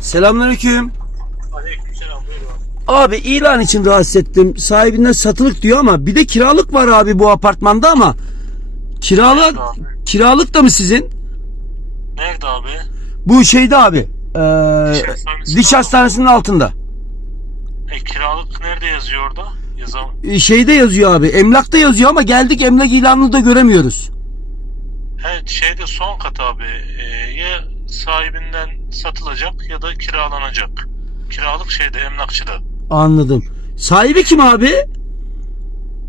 Selamünaleyküm. Aleykümselam buyurun. Abi ilan için rahatsız ettim. Sahibinden satılık diyor ama bir de kiralık var abi bu apartmanda ama kiralık kiralık da mı sizin? Nerede abi? Bu şeyde abi. Ee, diş hastanesinin altında. E, kiralık nerede yazıyor orada? Yazam. Ee, Şeyde yazıyor abi. Emlakta yazıyor ama geldik emlak ilanını da göremiyoruz. He şeyde son kat abi. E, ya sahibinden satılacak ya da kiralanacak. Kiralık şeyde emlakçıda. Anladım. Sahibi kim abi?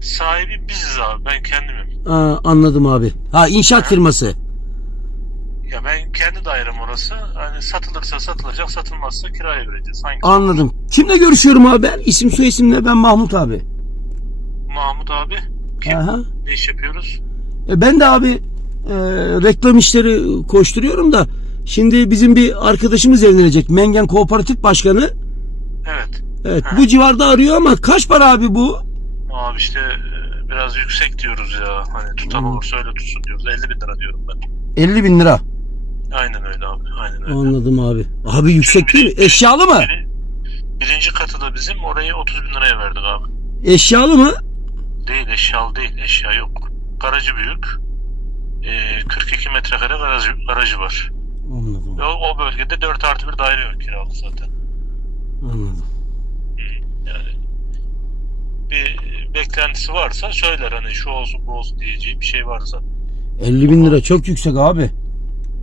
Sahibi biziz abi. Ben kendimim. Aa, anladım abi. Ha inşaat firması. Ya ben kendi dairem orası. Hani satılırsa satılacak, satılmazsa kiraya vereceğiz. Hangi? Anladım. Kimle görüşüyorum abi ben? İsim soy isimle ben Mahmut abi. Mahmut abi. Kim? Aha. Ne iş yapıyoruz? E, Ben de abi e, reklam işleri koşturuyorum da şimdi bizim bir arkadaşımız evlenecek. Mengen Kooperatif Başkanı. Evet. Evet Ha. bu civarda arıyor ama kaç para abi bu? Abi işte e, biraz yüksek diyoruz ya. Hani tutan Hmm. olursa öyle tutsun diyoruz. 50 bin lira diyorum ben. 50 bin lira. Aynen öyle abi. Aynen öyle. Anladım abi. Abi yüksek değil mi? Eşyalı mı? Biri- birinci katı da bizim. Orayı 30 bin liraya verdik abi. Eşyalı mı? Değil eşyalı değil. Eşya yok. Garajı büyük. Ee, 42 metrekare garajı, garajı var. O, o bölgede 4 artı bir daire yok kiralık zaten. Anladım. Yani bir beklentisi varsa söyler hani şu olsun bu olsun diyeceği bir şey varsa. 50 bin lira çok yüksek abi.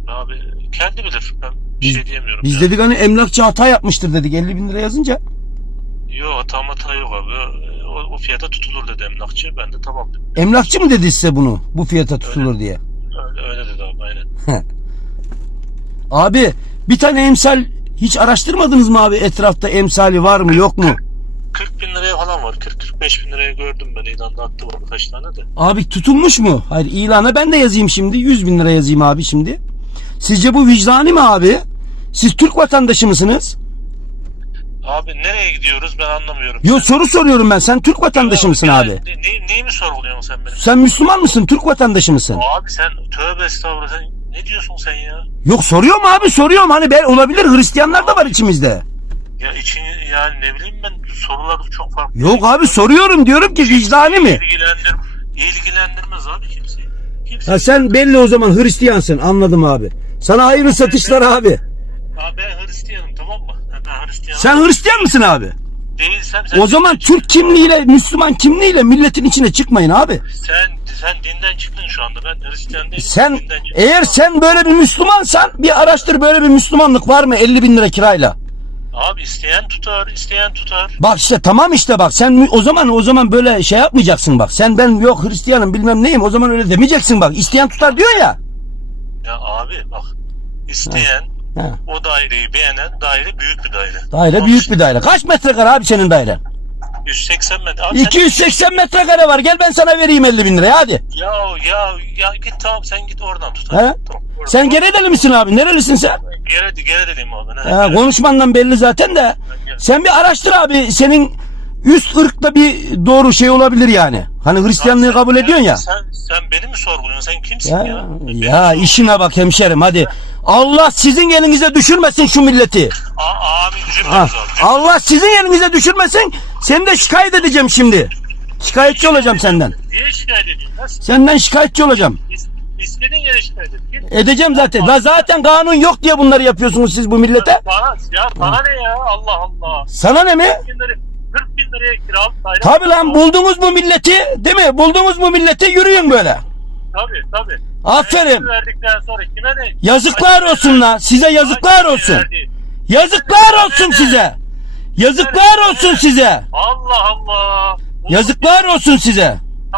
Abi kendi bilir. Ben bir Biz- şey diyemiyorum. Biz ya. dedik hani emlakçı hata yapmıştır dedik 50 bin lira yazınca. Yok hata hata yok abi. O, o fiyata tutulur dedi emlakçı. Ben de tamam dedim. Emlakçı mı dedi size bunu? Bu fiyata tutulur diye. Öyle, öyle dedi abi aynen. Abi bir tane emsal hiç araştırmadınız mı abi etrafta emsali var mı yok mu? 40 bin liraya falan var. 40-45 bin liraya gördüm ben ilanda attı var birkaç tane de. Abi tutulmuş mu? Hayır ilana ben de yazayım şimdi. 100 bin lira yazayım abi şimdi. Sizce bu vicdani mi abi? Siz Türk vatandaşı mısınız? Abi nereye gidiyoruz ben anlamıyorum. Yo soru soruyorum ben. Sen Türk vatandaşı mısın abi? Ne, ne, neyi mi sorguluyorsun sen benim? Sen Müslüman mısın? Türk vatandaşı mısın? Abi sen tövbe estağfurullah sen ne diyorsun sen ya? Yok soruyorum abi soruyorum. Hani ben olabilir Hristiyanlar da var içimizde. Ya için yani ne bileyim ben sorular çok farklı. Yok abi soruyorum diyorum ki vicdani mi? İlgilendir, ilgilendirmez abi kimseyi. Kimse. Ha sen belli o zaman Hristiyansın anladım abi. Sana hayırlı satışlar abi. Abi ben Hristiyanım tamam mı? Ben Hristiyanım. Sen Hristiyan mısın abi? değilsem sen O zaman Türk kimliğiyle, Müslüman kimliğiyle milletin içine çıkmayın abi. sen sen dinden çıktın şu anda. Ben Hristiyan değilim. Sen dinden çıktım. eğer sen böyle bir Müslümansan bir araştır böyle bir Müslümanlık var mı 50 bin lira kirayla. Abi isteyen tutar, isteyen tutar. Bak işte tamam işte bak sen o zaman o zaman böyle şey yapmayacaksın bak. Sen ben yok Hristiyanım bilmem neyim o zaman öyle demeyeceksin bak. İsteyen tutar diyor ya. Ya abi bak isteyen Ha. o daireyi beğenen daire büyük bir daire. Daire Ama büyük bir daire. Kaç metrekare abi senin dairen? 180 metre. Abi sen- 280 metrekare var. Gel ben sana vereyim 50 bin liraya hadi. Ya ya ya git tamam sen git oradan tut. He? Tamam, oradan. Sen Geredeli misin abi? Nerelisin sen? Gere, gere dedim abi. Ne? Ha, konuşmandan belli zaten de. Sen bir araştır abi. Senin üst ırkta bir doğru şey olabilir yani. Hani Hristiyanlığı kabul ediyorsun ya. Sen, sen beni mi sorguluyorsun? Sen kimsin Ya, ya? Ya işine bak hemşerim hadi. Allah sizin elinize düşürmesin şu milleti. A- düşünmüyoruz abi. Allah sizin elinize düşürmesin. Seni de şikayet edeceğim şimdi. Şikayetçi olacağım senden. Niye şikayet ediyorsun? Nasıl? Senden şikayetçi olacağım. İs- İstediğin yere şikayet et. Git. Edeceğim zaten. La zaten kanun yok diye bunları yapıyorsunuz siz bu millete. Bana, ya bana ne ya? Allah Allah. Sana ne mi? 40 bin, lira, 40 bin liraya kiralık daire. Tabi lan buldunuz bu milleti değil mi? Buldunuz bu milleti yürüyün böyle. Tabii tabii. Aferin. Verdikten sonra kime ne? Yazıklar olsun lan. Size yazıklar Hangi olsun. Yazıklar olsun size. Yazıklar olsun size. Allah Allah. Yazıklar olsun size.